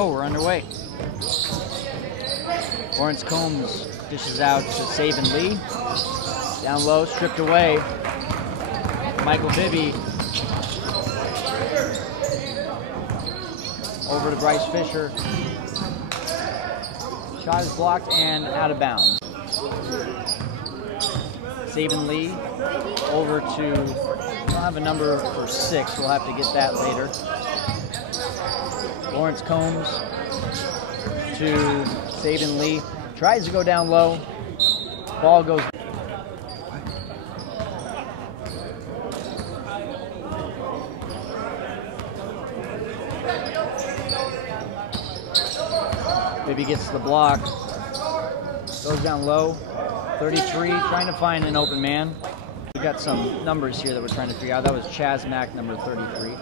go. We're underway. Lawrence Combs dishes out to Saban Lee. Down low, stripped away. Michael Bibby. Over to Bryce Fisher. Shot is blocked and out of bounds. Saban Lee over to, I don't have a number for 6. We'll have to get that later. Lawrence Combs to Saban Lee. Tries to go down low. Ball goes. Bibby gets the block. Goes down low. 33, trying to find an open man. We've got some numbers here that we're trying to figure out. That was Chaz Mack, number 33.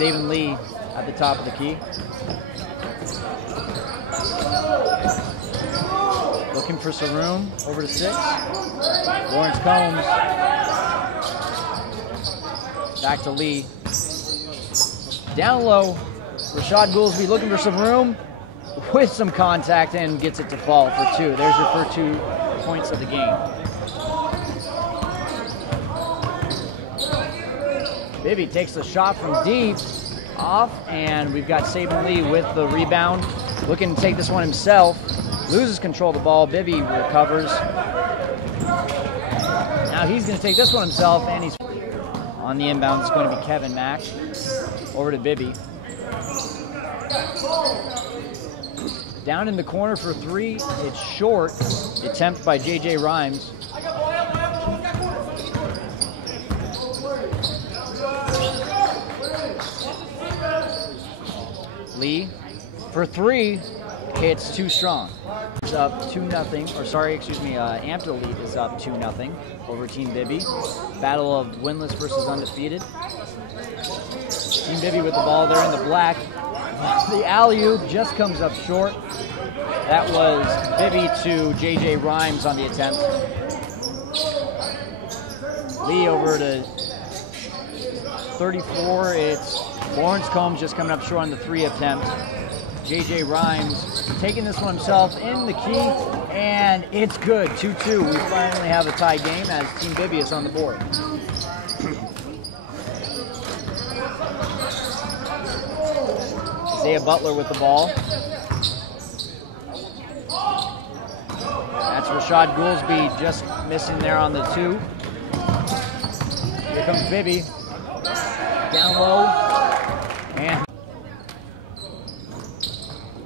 Saban Lee at the top of the key. Looking for some room. Over to 6. Lawrence Combs. Back to Lee. Down low. Rashad Goolsby looking for some room with some contact and gets it to fall for 2. There's your first 2 points of the game. Bibby takes the shot from deep off, and we've got Saban Lee with the rebound. Looking to take this one himself. Loses control of the ball. Bibby recovers. Now he's going to take this one himself, and he's on the inbound. It's going to be Kevin Mack. Over to Bibby. Down in the corner for 3. It's short. Attempt by J.J. Rhymes. Lee for 3. It's too strong. It's up 2-0. Or sorry, excuse me. Amped Elite is up 2-0 over Team Bibby. Battle of winless versus undefeated. Team Bibby with the ball there in the black. The alley-oop just comes up short. That was Bibby to J.J. Rhymes on the attempt. Lee over to 34. It's Lawrence Combs just coming up short on the 3 attempt. J.J. Rhymes taking this one himself in the key, and it's good. 2-2. We finally have a tie game as Team Bibby is on the board. Isaiah Butler with the ball. That's Rashad Goolsby just missing there on the 2. Here comes Bibby. Down low. And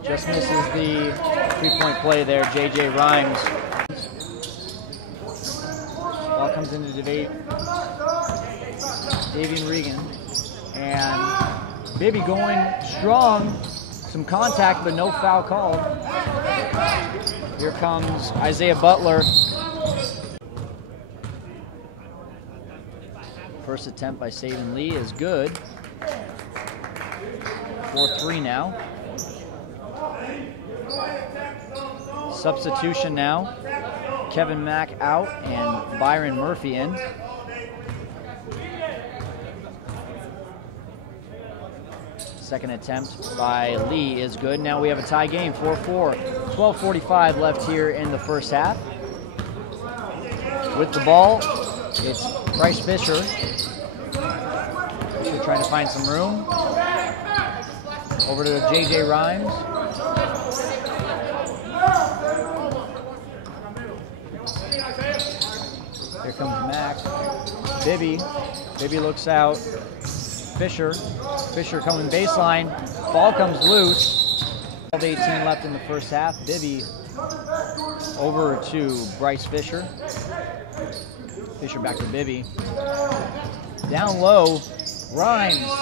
just misses the 3-point play there. J.J. Rhymes. Ball comes into debate. Davian Regan. And Bibby going strong. Some contact, but no foul called. Here comes Isaiah Butler. First attempt by Saban Lee is good. 4-3 now. Substitution now. Kevin Mack out and Byron Murphy in. Second attempt by Lee is good. Now we have a tie game, 4-4. 12:45 left here in the first half. With the ball, it's Bryce Fisher. Fisher trying to find some room. Over to J.J. Rhymes. Here comes Mack. Bibby. Bibby looks out. Fisher coming baseline. Ball comes loose. 12:18 left in the first half. Bibby over to Bryce Fisher. Fisher back to Bibby. Down low. Rhymes.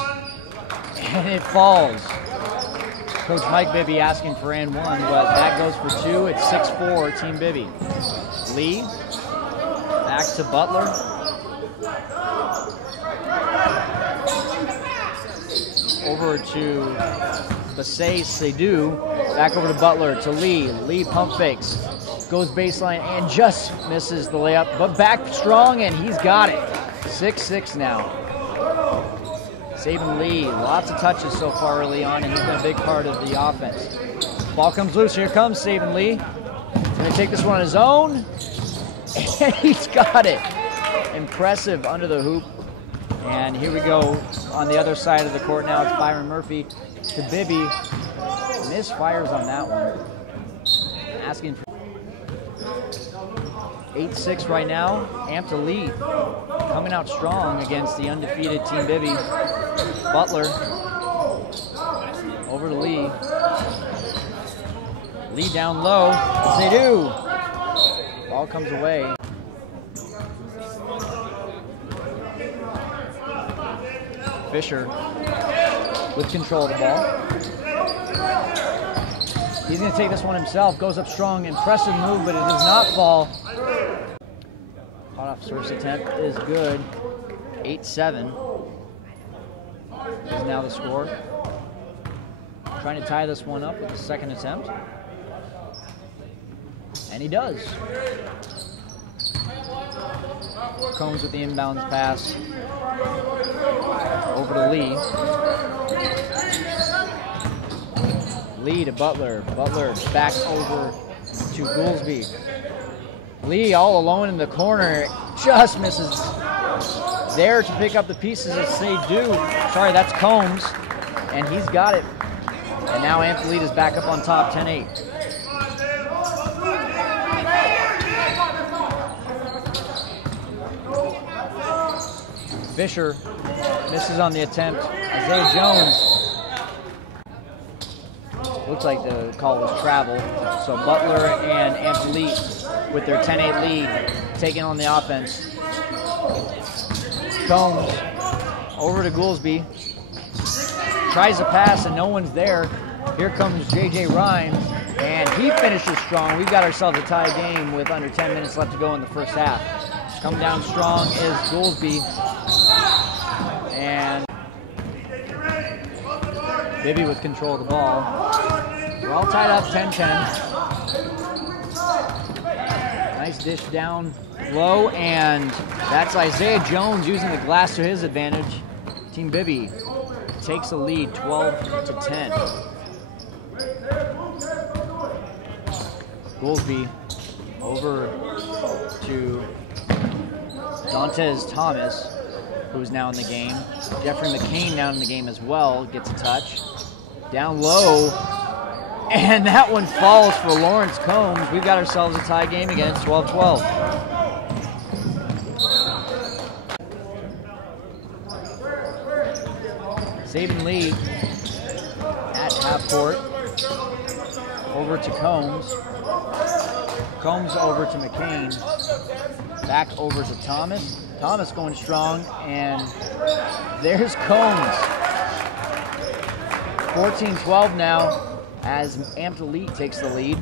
And it falls. Coach Mike Bibby asking for and 1, but that goes for 2. It's 6-4 Team Bibby. Lee. Back to Butler. Over to Basay Seydoux. Back over to Butler to Lee. Lee pump fakes. Goes baseline and just misses the layup. But back strong, and he's got it. 6-6 now. Saban Lee, lots of touches so far early on, and he's been a big part of the offense. Ball comes loose. Here comes Saban Lee. He's going to take this one on his own, and he's got it. Impressive under the hoop. And here we go on the other side of the court now. It's Byron Murphy to Bibby. Misfires on that one. Asking for 8-6 right now. Amped to lead. Coming out strong against the undefeated Team Bibby. Butler over to Lee. Lee down low. As they do. Ball comes away. Fisher with control of the ball. He's going to take this one himself. Goes up strong. Impressive move, but it does not fall. Hot off first attempt is good. 8-7 is now the score. Trying to tie this one up with the second attempt. And he does. Combs with the inbounds pass. Over to Lee. Lee to Butler. Butler back over to Goolsby. Lee all alone in the corner. Just misses. There to pick up the pieces as they do. Sorry, that's Combs. And he's got it. And now Anthony is back up on top, 10-8. Fisher misses on the attempt. Isaiah Jones. Looks like the call was travel. So Butler and Anthony with their 10-8 lead taking on the offense. Combs over to Goolsby. Tries to pass and no one's there. Here comes J.J. Rhymes and he finishes strong. We've got ourselves a tie game with under 10 minutes left to go in the first half. Come down strong is Goolsby. And Bibby with control of the ball. We're all tied up 10-10. Nice dish down low, and that's Isaiah Jones using the glass to his advantage. Team Bibby takes the lead 12-10. Goolsby over to Dantes Thomas, who's now in the game. Jeffrey McCain now in the game as well, gets a touch. Down low, and that one falls for Lawrence Combs. We've got ourselves a tie game again. It's 12-12. Saban Lee at half court. Over to Combs. Combs over to McCain. Back over to Thomas. Thomas going strong, and there's Combs. 14-12 now as Amped Elite takes the lead.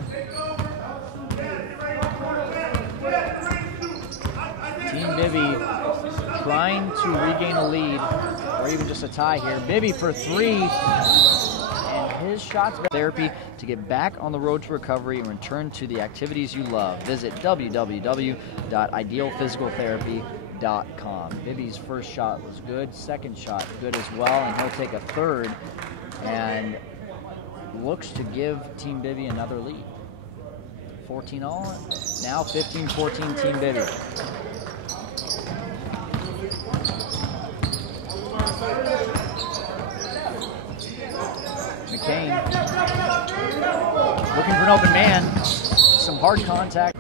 Team Bibby trying to regain a lead, or even just a tie here. Bibby for three, and his shot's therapy to get back on the road to recovery and return to the activities you love. Visit www.idealphysicaltherapy.com. Bibby's first shot was good, second shot good as well, and he'll take a third and looks to give Team Bibby another lead. 14 all, now 15-14 Team Bibby. McCain looking for an open man. Some hard contact.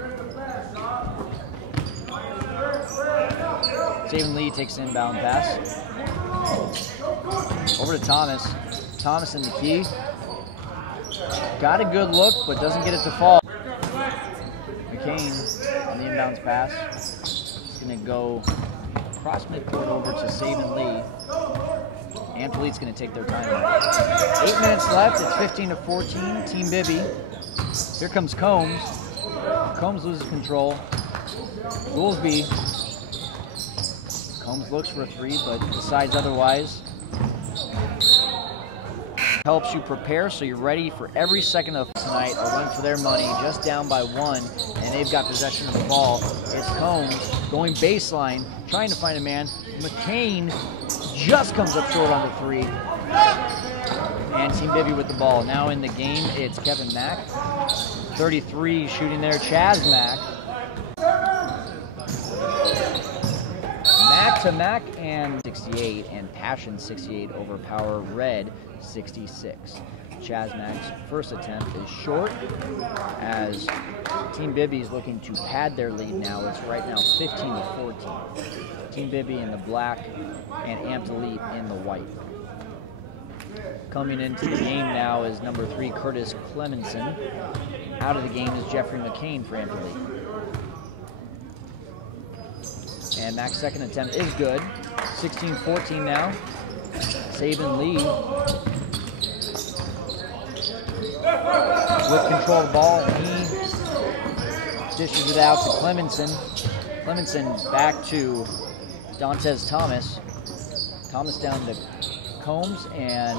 Saban Lee takes an inbound pass. Over to Thomas. Thomas in the key. Got a good look, but doesn't get it to fall. McCain on the inbounds pass. He's going to go across midcourt over to Saban Lee. Amplete's going to take their time. 8 minutes left. It's 15-14. Team Bibby. Here comes Combs. Combs loses control. Goolsby. Combs looks for a three, but decides otherwise. Helps you prepare so you're ready for every second of tonight. A run for their money, just down by one, and they've got possession of the ball. It's Combs going baseline, trying to find a man. McCain just comes up short on the three. And Team Bibby with the ball. Now in the game, it's Kevin Mack. 33 shooting there, Chaz Mack. Mack to Mack and 68, and Passion 68 over Power Red 66. Chaz Mack's first attempt is short as Team Bibby is looking to pad their lead now. It's right now 15-14. Team Bibby in the black and Amped Elite in the white. Coming into the game now is number 3, Curtis Clemenson. Out of the game is Jeffrey McCain for Amped Elite. And Mack's second attempt is good. 16-14 now. Saban Lee with control of the ball, and he dishes it out to Clemenson. Clemenson back to Dantes Thomas. Thomas down to Combs, and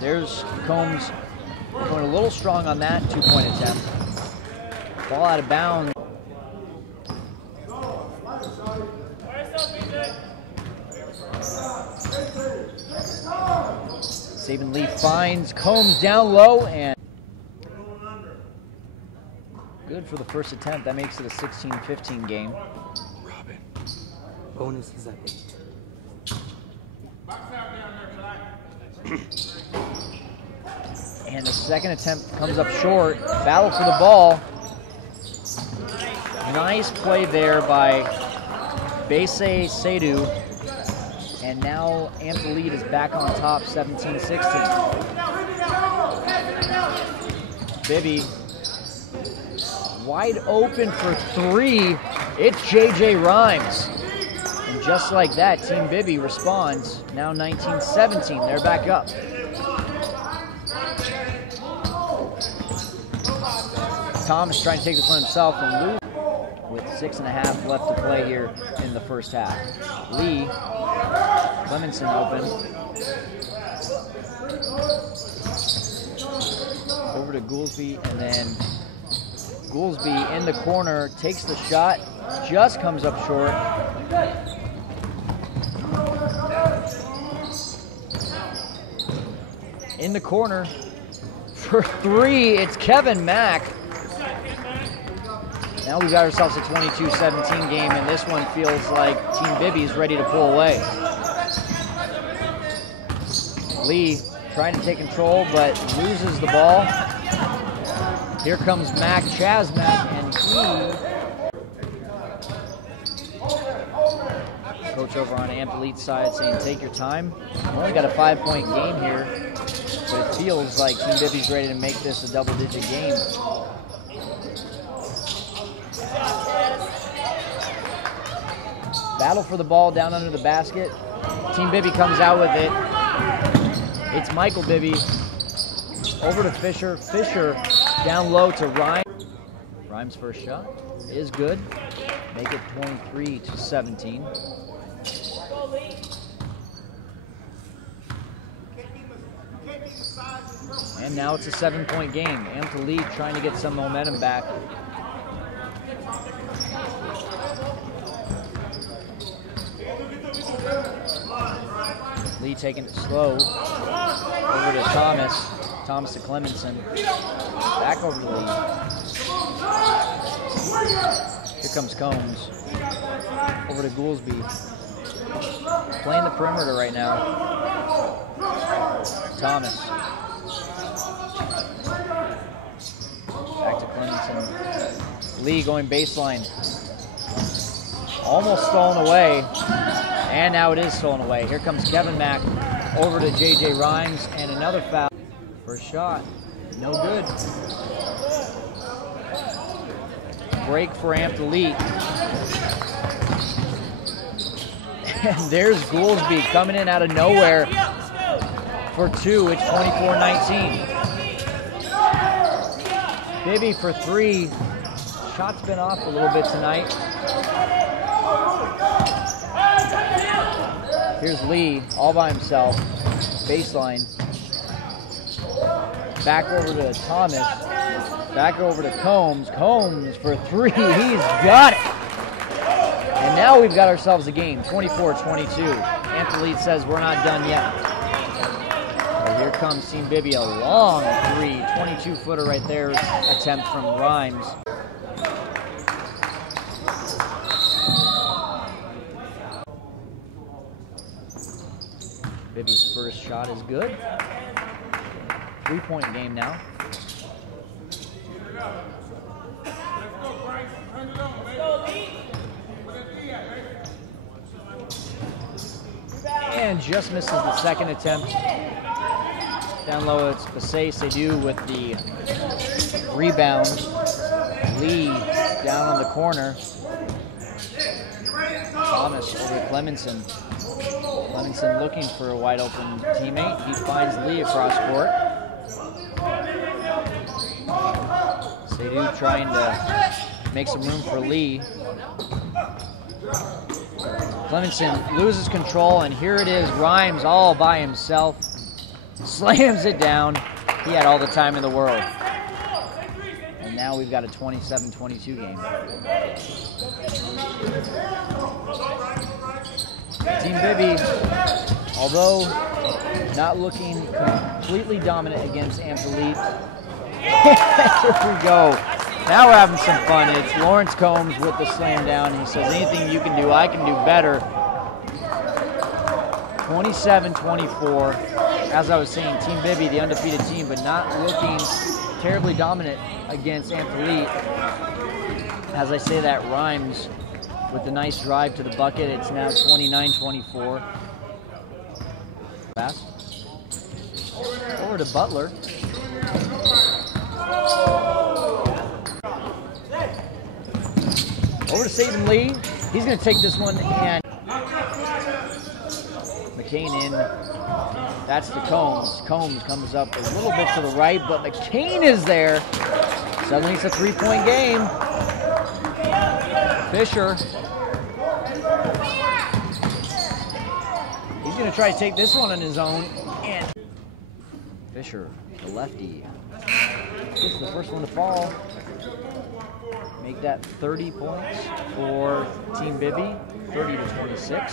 there's Combs going a little strong on that two-point attempt. Ball out of bounds. Saban Lee finds Combs down low, and good for the first attempt. That makes it a 16-15 game. Robin, bonus is at 8. And the second attempt comes up short. Battle for the ball. Nice play there by Bese Seydu. And now Amped Elite is back on top, 17-16. Bibby wide open for three. It's JJ Rhymes. And just like that, Team Bibby responds. Now 19-17, they're back up. Thomas trying to take this one himself and lose with 6.5 left to play here in the first half. Lee, Clemenson open. Over to Goolsby, and then Goolsby in the corner, takes the shot, just comes up short. In the corner for three, it's Kevin Mack. Now we've got ourselves a 22-17 game, and this one feels like Team Bibby is ready to pull away. Lee trying to take control, but loses the ball. Here comes Mack, Chaz Mack, and he. Coach over on Amped Elite side saying, take your time. We've only got a 5-point game here, but it feels like Team Bibby's ready to make this a double-digit game. Battle for the ball down under the basket. Team Bibby comes out with it. It's Michael Bibby over to Fisher. Fisher down low to Rhymes. Rhymes' first shot is good. Make it 23-17. And now it's a 7-point game. Amped Elite trying to get some momentum back. Lee taking it slow. Over to Thomas. Thomas to Clemenson. Back over to Lee. Here comes Combs. Over to Goolsby. Playing the perimeter right now. Thomas. Back to Clemenson. Lee going baseline. Almost stolen away. And now it is stolen away. Here comes Kevin Mack over to JJ Rhymes, and another foul. First shot, no good. Break for Amped Elite. And there's Goolsby coming in out of nowhere for two. It's 24-19. Bibby for three. Shot's been off a little bit tonight. Here's Lee, all by himself, baseline. Back over to Thomas, back over to Combs. Combs for three, he's got it. And now we've got ourselves a game, 24-22. Anthony says we're not done yet. But here comes Team Bibby, a long three, 22-footer right there, attempt from Rhymes. Bibby's first shot is good. 3-point game now. And just misses the second attempt. Down low, it's Basay-Seydou with the rebound. Lee down on the corner. Thomas over Clemenson. Clemenson looking for a wide open teammate. He finds Lee across court. Seydou trying to make some room for Lee. Clemenson loses control, and here it is, Rhymes all by himself. Slams it down. He had all the time in the world. And now we've got a 27-22 game. Team Bibby, although not looking completely dominant against Ampelite. Here we go. Now we're having some fun. It's Lawrence Combs with the slam down. He says, anything you can do, I can do better. 27-24. As I was saying, Team Bibby, the undefeated team, but not looking terribly dominant against Ampelite. As I say that, Rhymes with the nice drive to the bucket. It's now 29-24. Pass. Over to Butler. Over to Saban Lee. He's going to take this one, and McCain in. That's to Combs. Combs comes up a little bit to the right, but McCain is there. Suddenly it's a 3-point game. Fisher. He's going to try to take this one on his own. And Fisher, the lefty, gets the first one to fall. Make that 30 points for Team Bibby, 30-26.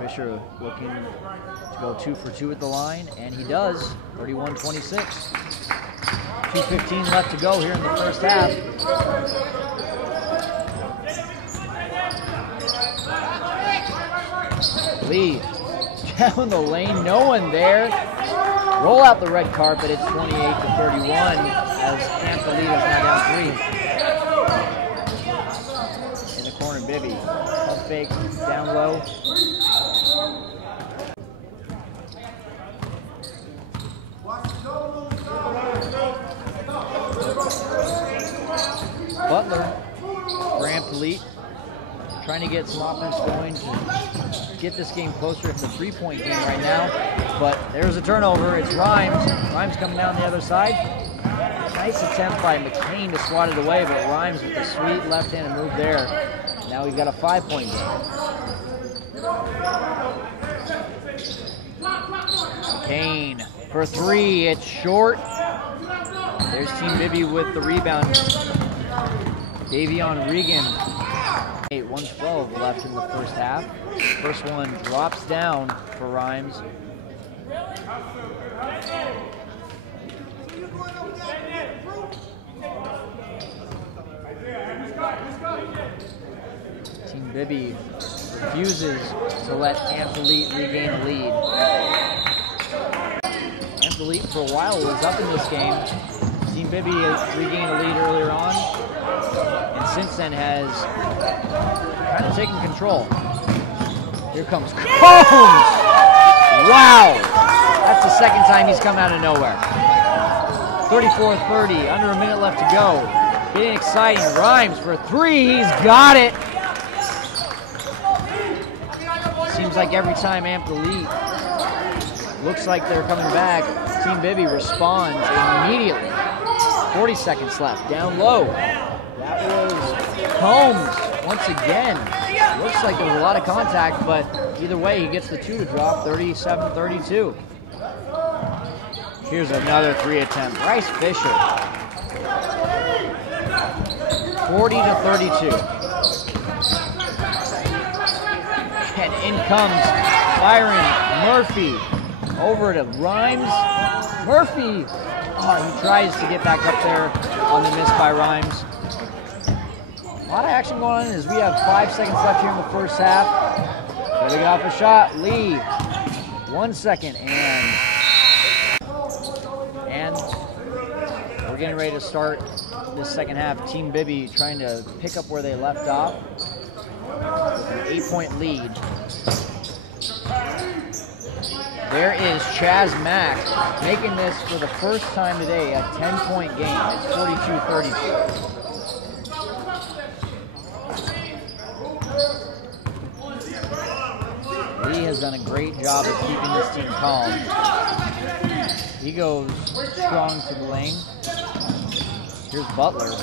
Fisher looking to go 2 for 2 at the line, and he does, 31-26. 2:15 left to go here in the first half. Lee down the lane, no one there. Roll out the red carpet, it's 28-31 as Ampelite is now down 3. In the corner, Bibby. Pump fake, down low. Butler for Ampelite. Trying to get some offense going to get this game closer. It's a 3-point game right now, but there's a turnover. It's Rhymes. Rhymes coming down the other side. Nice attempt by McCain to swat it away, but Rhymes with the sweet left-handed move there. Now we've got a 5-point game. McCain for 3. It's short. There's Team Bibby with the rebound. Davion Regan. 1:12 left in the first half. First one drops down for Rhymes. Team Bibby refuses to let Ampelite regain a lead. Ampelite for a while was up in this game. Team Bibby has regained a lead earlier on, and since then has kind of taken control. Here comes Combs! Wow! That's the second time he's come out of nowhere. 34-30, under a minute left to go. Getting exciting. Rhymes for 3. He's got it. Seems like every time Ampelite looks like they're coming back, Team Bibby responds immediately. 40 seconds left. Down low. That was Combs once again. Looks like there was a lot of contact, but either way, he gets the 2 to drop. 37-32. Here's another 3 attempt. Bryce Fisher. 40-32. And in comes Byron Murphy over to Rhymes. Murphy! Oh, he tries to get back up there on the miss by Rhymes. A lot of action going on as we have 5 seconds left here in the first half. Gotta get off a shot. Lee, 1 second, and we're getting ready to start this second half. Team Bibby trying to pick up where they left off. An 8-point lead. There is Chaz Mack making this for the first time today a 10-point game. It's 42-32. Lee has done a great job of keeping this team calm. He goes strong to the lane. Here's Butler.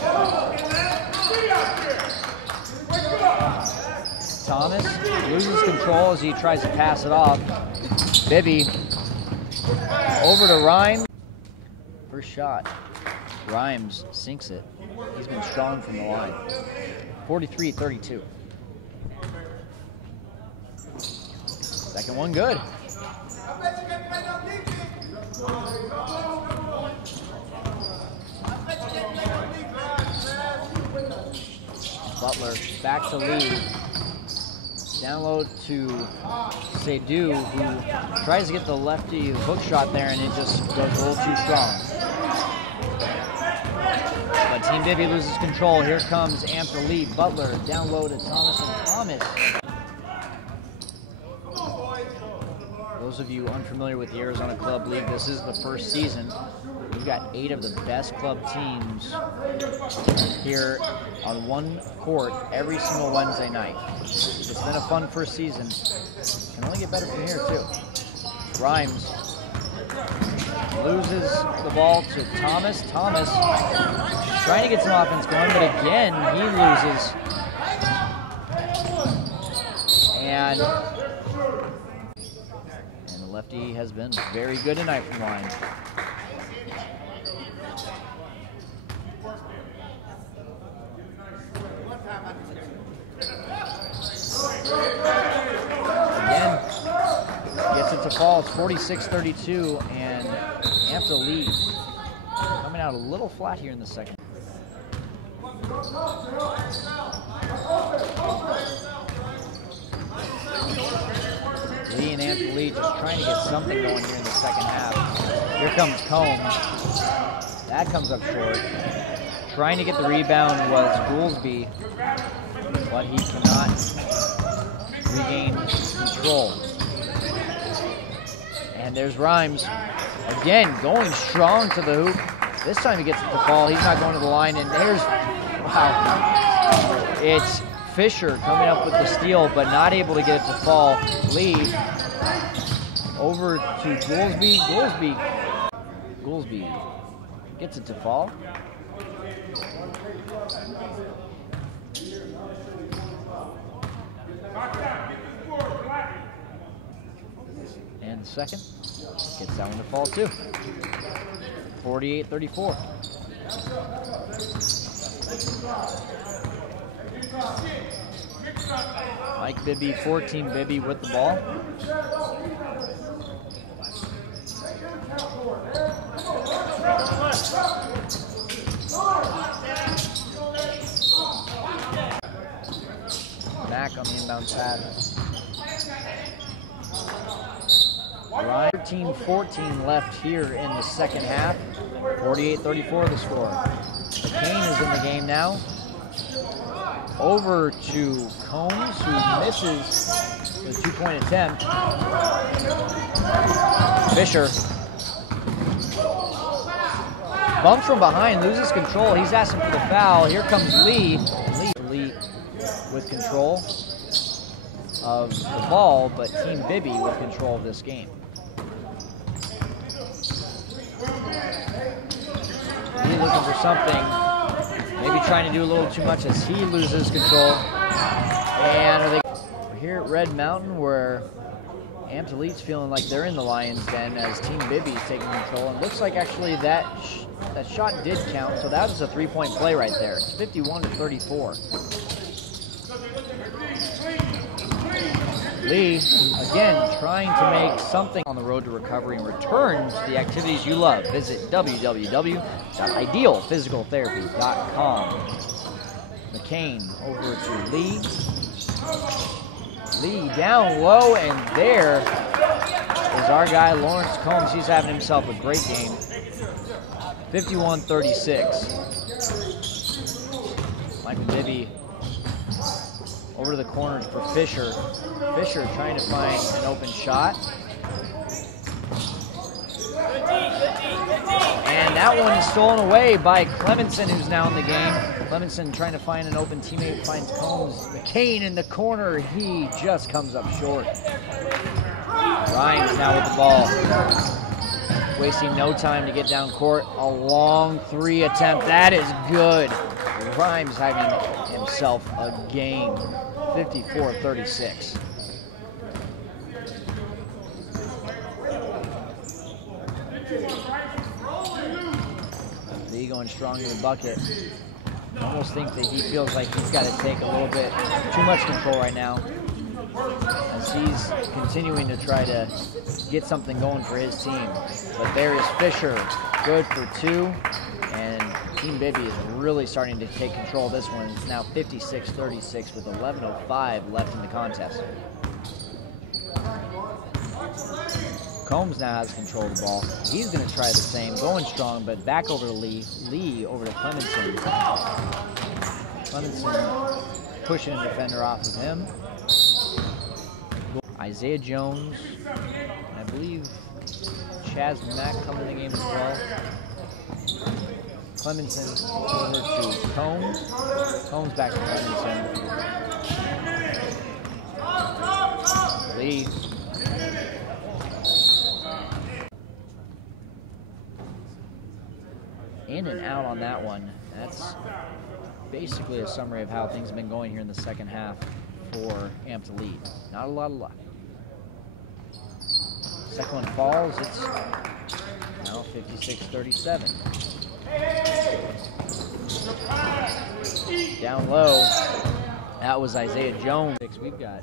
Thomas loses control as he tries to pass it off. Bibby over to Rhymes. First shot. Rhymes sinks it. He's been strong from the line. 43-32. Second one good. Butler back to Lee. Down low to Seydoux, who tries to get the lefty hook shot there, and it just goes a little too strong. But Team Bibby loses control. Here comes Amp Lee. Butler down low to Thomas, and Thomas. Those of you unfamiliar with the Arizona Club League, this is the first season. We've got 8 of the best club teams here on one court every single Wednesday night. It's been a fun first season. Can only get better from here too. Rhymes loses the ball to Thomas. Thomas trying to get some offense going, but again he loses. And the lefty has been very good tonight from line. Again, gets it to fall. It's 46-32, and Amp Lee coming out a little flat here in the second. Lee and Amp Lee just trying to get something going here in the second half. Here comes Combs. That comes up short. Trying to get the rebound was Goolsby, but he cannot regain control. And there's Rhymes. Again, going strong to the hoop. This time he gets it to fall. He's not going to the line. And there's, wow. It's Fisher coming up with the steal, but not able to get it to fall. Lee over to Goolsby. Goolsby gets it to fall. And the second gets that one to fall too. 48-34. Mike Bibby, 14 Bibby with the ball. Mack on the inbound pass. 13-14 left here in the second half. 48-34 the score. McCain is in the game now. Over to Combs, who misses the 2-point attempt. Fisher bumps from behind, loses control. He's asking for the foul. Here comes Lee. Lee with control of the ball, but Team Bibby with control of this game. Lee looking for something. Maybe trying to do a little too much as he loses control. And we're here at Red Mountain where Amp Lee's feeling like they're in the lion's den as Team Bibby's taking control. And it looks like actually that shot did count, so that was a 3-point play right there. It's 51-34. Lee, again, trying to make something on the road to recovery and return to the activities you love. Visit www.idealphysicaltherapy.com. McCain over to Lee. Lee down low, and there is our guy, Lawrence Combs. He's having himself a great game. 51-36. Michael Bibby over to the corners for Fisher. Fisher trying to find an open shot. And that one is stolen away by Clemenson, who's now in the game. Clemenson trying to find an open teammate, finds Combs. McCain in the corner, he just comes up short. Rhymes now with the ball. Wasting no time to get down court. A long three attempt, that is good. Rhymes having himself a game. 54-36. Lee going strong in the bucket. I almost think that he feels like he's got to take a little bit too much control right now, as he's continuing to try to get something going for his team. But there is Fisher, good for two, and Team Bibby is really starting to take control of this one. It's now 56-36 with 11:05 left in the contest. Combs now has control of the ball. He's going to try the same, going strong, but back over to Lee. Lee over to Clemenson. Clemenson pushing a defender off of him. Isaiah Jones, and I believe Chaz Mack coming in the game as well. Clemenson over to Combs. Combs back to Clemenson. Lee. In and out on that one. That's basically a summary of how things have been going here in the second half for AMP to lead. Not a lot of luck. Second one falls. It's now 56-37. Down low. That was Isaiah Jones. We've got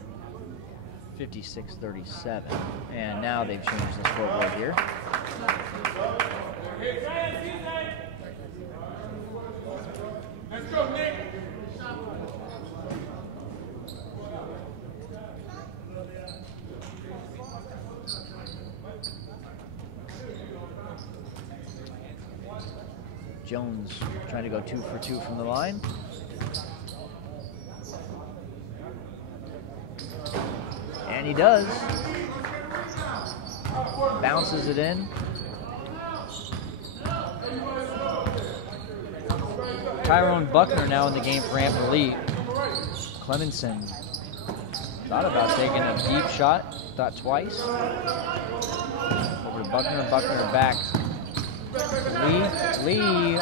56-37. And now they've changed the scoreboard here. Let's go, Nick. Jones trying to go 2 for 2 from the line. And he does. Bounces it in. Tyrone Buckner now in the game for AMP to lead. Clemenson thought about taking a deep shot, thought twice. Over to Buckner, Buckner back. Lee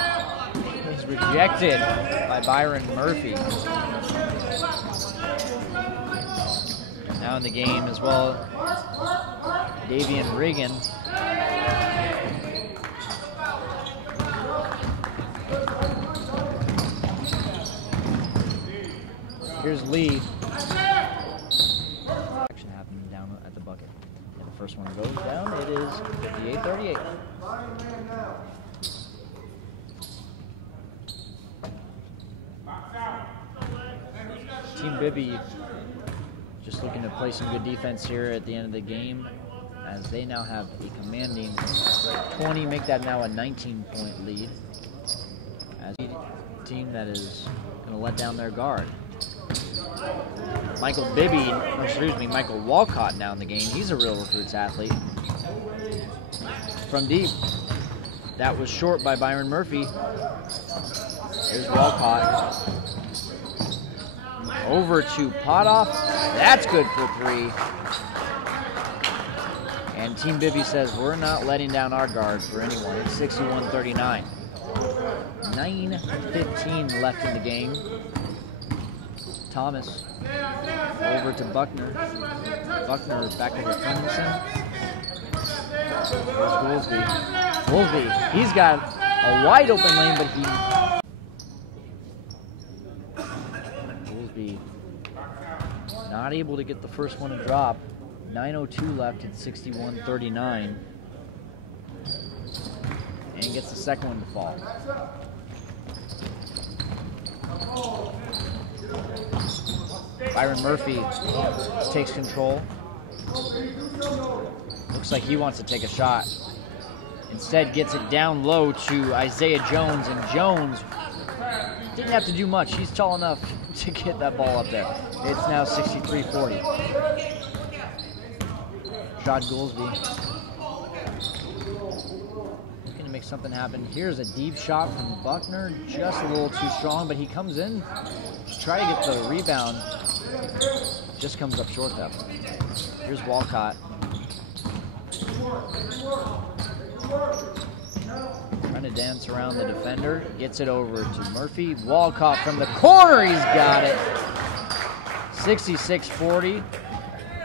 is rejected by Byron Murphy. Now in the game as well, Davian Riggin. Here's Lee. Action happening down at the bucket. And the first one goes down. It is 58-38. Team Bibby just looking to play some good defense here at the end of the game, as they now have a commanding 20, make that now a 19-point lead. As a team that is going to let down their guard. Michael Walcott now in the game. He's a real recruits athlete. From deep. That was short by Byron Murphy. There's Walcott. Over to Potoff. That's good for 3. And Team Bibby says, we're not letting down our guard for anyone. It's 61-39. 9:15 left in the game. Thomas over to Buckner. Buckner back over to Clemenson. There's Goolsby. Goolsby, he's got a wide open lane, but Goolsby not not able to get the first one to drop. 9:02 left at 61-39. And gets the second one to fall. Byron Murphy takes control. Looks like he wants to take a shot. Instead gets it down low to Isaiah Jones, and Jones didn't have to do much. He's tall enough to get that ball up there. It's now 63-40. Shad Goolsby looking to make something happen. Here's a deep shot from Buckner, just a little too strong, but he comes in to try to get the rebound. Just comes up short though. Here's Walcott. Trying to dance around the defender. Gets it over to Murphy. Walcott from the corner. He's got it. 66-40.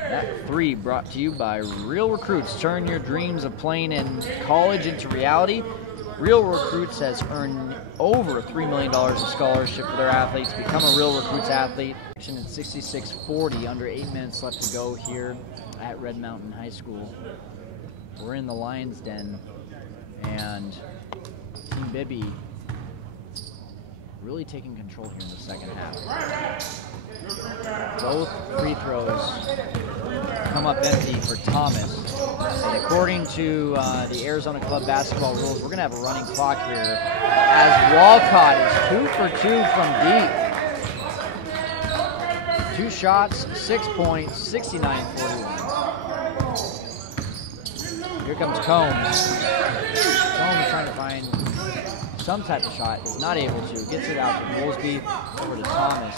That three brought to you by Real Recruits. Turn your dreams of playing in college into reality. Real Recruits has earned over $3 million of scholarship for their athletes. Become a Real Recruits athlete. At 66-40, under 8 minutes left to go here at Red Mountain High School. We're in the Lions Den, and Team Bibby really taking control here in the second half. Both free throws come up empty for Thomas. And according to the Arizona Club basketball rules, we're going to have a running clock here as Walcott is 2 for 2 from deep. 2 shots, 6 points, 69-41. Here comes Combs. Combs trying to find some type of shot. Is not able to. Gets it out to Goolsby. Over to Thomas.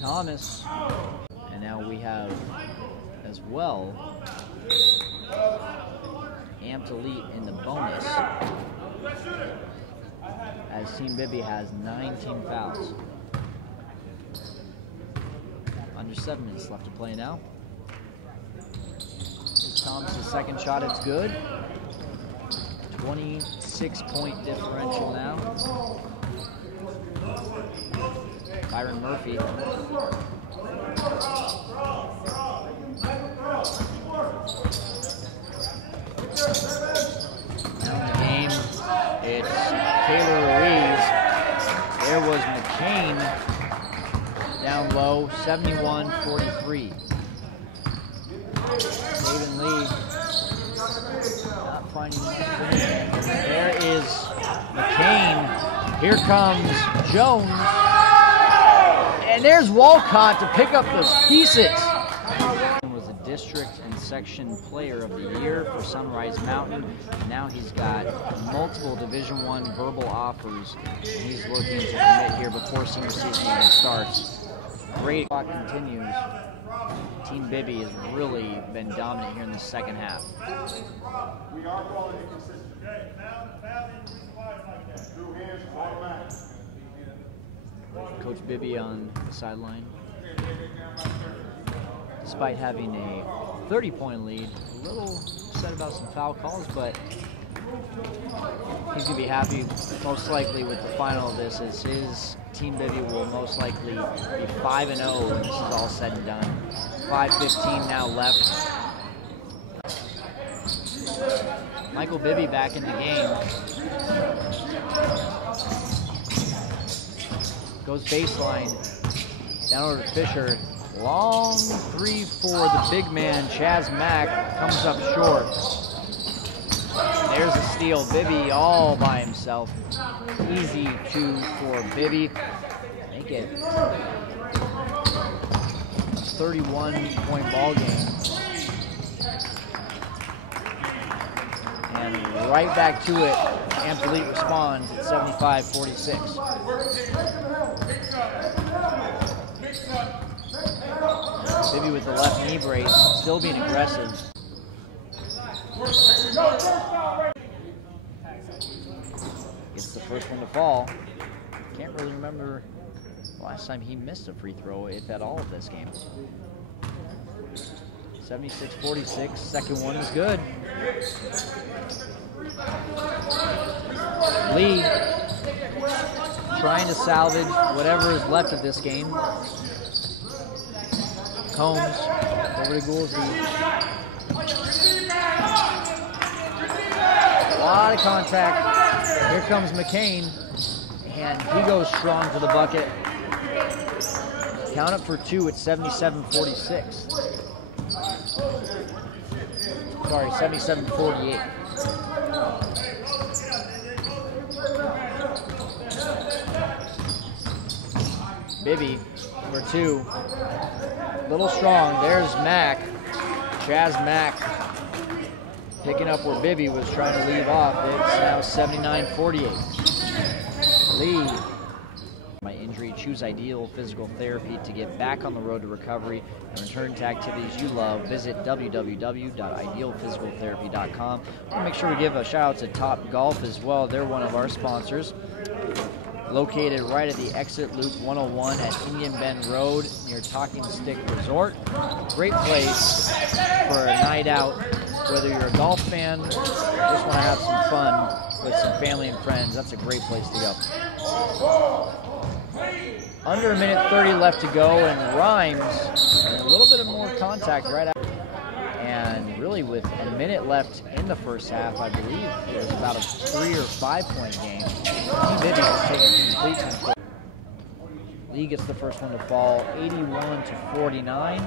Thomas. And now we have as well Amped Elite in the bonus. As Team Bibby has 19 fouls. Under 7 minutes left to play now. Thomas' second shot, it's good. 26-point differential now. Byron Murphy. Now in the game, it's Taylor Ruiz. There was McCain down low, 71-43. David Lee not finding anything. There is McCain. Here comes Jones. And there's Walcott to pick up the pieces. Was a district and section player of the year for Sunrise Mountain. Now he's got multiple Division I verbal offers. And he's looking to commit here before senior season even starts. Great clock continues. Team Bibby has really been dominant here in the second half. We are calling it consistent. Coach Bibby on the sideline. Despite having a 30-point lead, a little upset about some foul calls, but he's going to be happy most likely with the final of this, as his Team Bibby will most likely be 5-0 when this is all said and done. 5:15 now left. Michael Bibby back in the game. Goes baseline. Down over to Fisher. Long three for the big man, Chaz Mack. Comes up short. There's a steal. Bibby all by himself. Easy 2 for Bibby. Make it a 31-point ball game. And right back to it. Amped Elite responds at 75-46. Bibby with the left knee brace, still being aggressive. Gets the first one to fall. Can't really remember the last time he missed a free throw, if at all, of this game. 76-46, second one is good. Lee trying to salvage whatever is left of this game. Combs over to Goolsby. A lot of contact. Here comes McCain, and he goes strong to the bucket. Count up for two at 77-46. Sorry, 77-48. Bibby, number two. Little strong. There's Mack. Chaz Mack picking up where Bibby was trying to leave off. It's now 79-48. Lee. My injury, choose Ideal Physical Therapy to get back on the road to recovery and return to activities you love. Visit www.idealphysicaltherapy.com. We'll make sure we give a shout out to Top Golf as well. They're one of our sponsors. Located right at the exit loop 101 at Indian Bend Road near Talking Stick Resort. Great place for a night out, whether you're a golf fan or just want to have some fun with some family and friends. That's a great place to go. Under a minute 30 left to go, and Rhymes a little bit of more contact right out. And really with a minute left in the first half, I believe it was about a 3 or 5 point game. Bibby was taking complete control. Lee gets the first one to fall, 81-49.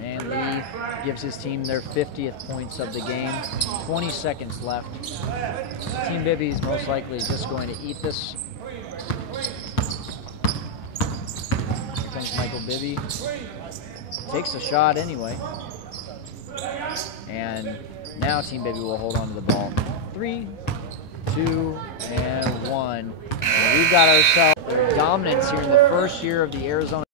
And Lee gives his team their 50th points of the game. 20 seconds left. Team Bibby is most likely just going to eat this. Here comes Michael Bibby. Takes a shot anyway. And now Team Bibby will hold on to the ball. 3, 2, and 1. And we've got ourselves their dominance here in the first year of the Arizona.